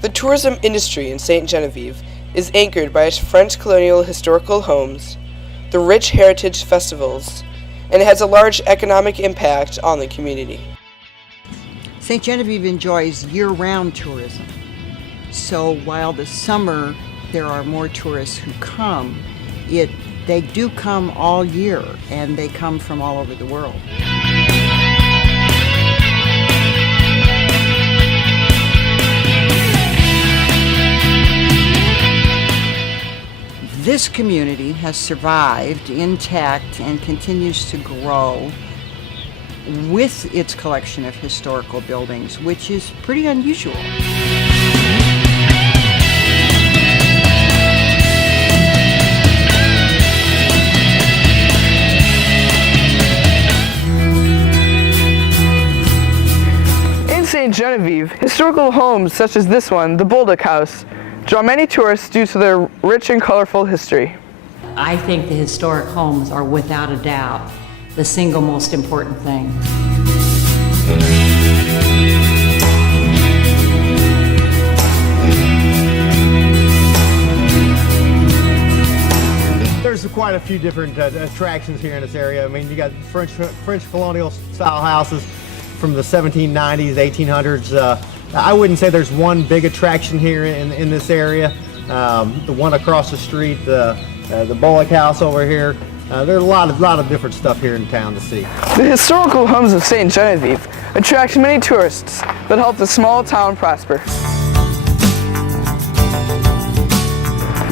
The tourism industry in St. Genevieve is anchored by its French colonial historical homes, the rich heritage festivals, and it has a large economic impact on the community. St. Genevieve enjoys year-round tourism. So while the summer there are more tourists who come, they do come all year, and they come from all over the world. This community has survived intact and continues to grow with its collection of historical buildings, which is pretty unusual. In St. Genevieve, historical homes such as this one, the Bolduc House, draw many tourists due to their rich and colorful history. I think the historic homes are without a doubt the single most important thing. There's quite a few different attractions here in this area. I mean, you got French colonial style houses from the 1790s, 1800s. I wouldn't say there's one big attraction here in this area. The one across the street, the Bolduc House over here. There's a lot of different stuff here in town to see. The historical homes of St. Genevieve attract many tourists that help the small town prosper.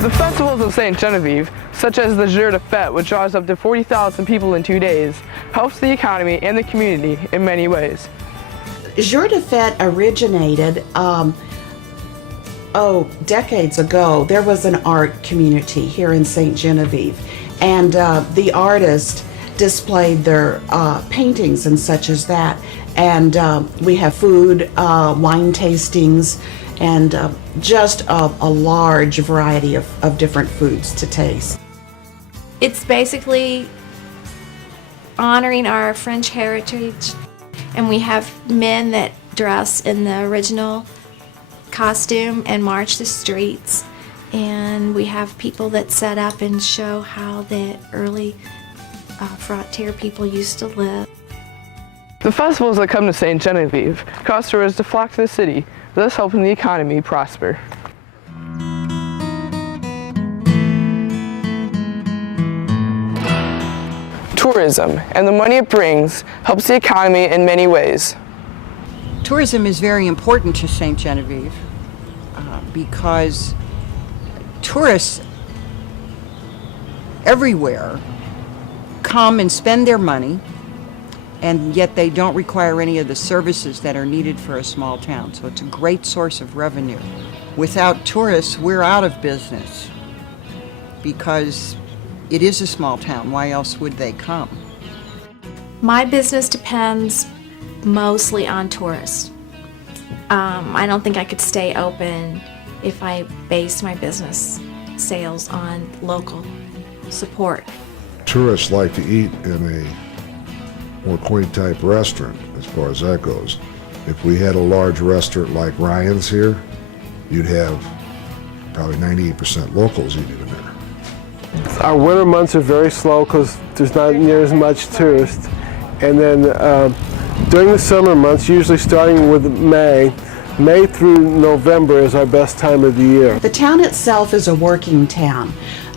The festivals of St. Genevieve, such as the Jour de Fête, which draws up to 40,000 people in 2 days, helps the economy and the community in many ways. Jour de Fête originated decades ago. There was an art community here in St. Genevieve, and the artists displayed their paintings and such as that. And we have food, wine tastings, and just a large variety of different foods to taste. It's basically honoring our French heritage, and we have men that dress in the original costume and march the streets, and we have people that set up and show how the early frontier people used to live. The festivals that come to St. Genevieve cause tourists to flock to the city, thus helping the economy prosper. Tourism and the money it brings helps the economy in many ways. Tourism is very important to St. Genevieve because tourists everywhere come and spend their money, and yet they don't require any of the services that are needed for a small town. So it's a great source of revenue. Without tourists, we're out of business because it is a small town. Why else would they come? My business depends mostly on tourists. I don't think I could stay open if I based my business sales on local support. Tourists like to eat in a more quaint type restaurant as far as that goes. If we had a large restaurant like Ryan's here, you'd have probably 98% locals eating in there. Our winter months are very slow because there's not near as much tourists. And then during the summer months, usually starting with May through November is our best time of the year. The town itself is a working town.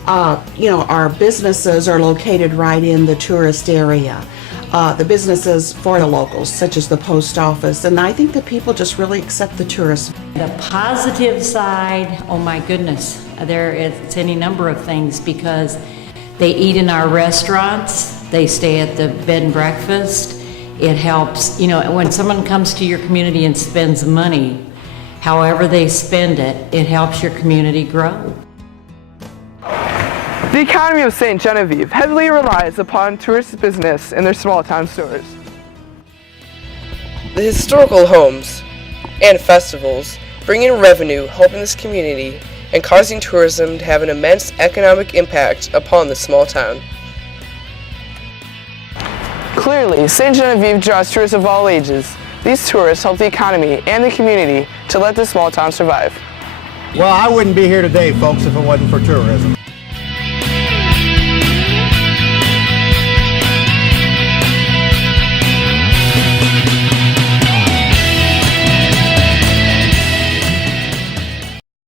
Our businesses are located right in the tourist area. The businesses for the locals, such as the post office, and I think that people just really accept the tourists. The positive side, oh my goodness, it's any number of things, because they eat in our restaurants, they stay at the bed and breakfast. It helps, when someone comes to your community and spends money, however they spend it, it helps your community grow. The economy of St. Genevieve heavily relies upon tourist business in their small town stores. The historical homes and festivals bring in revenue, helping this community and causing tourism to have an immense economic impact upon the small town. Clearly, St. Genevieve draws tourists of all ages, These tourists help the economy and the community to let this small town survive. Well, I wouldn't be here today, folks, if it wasn't for tourism.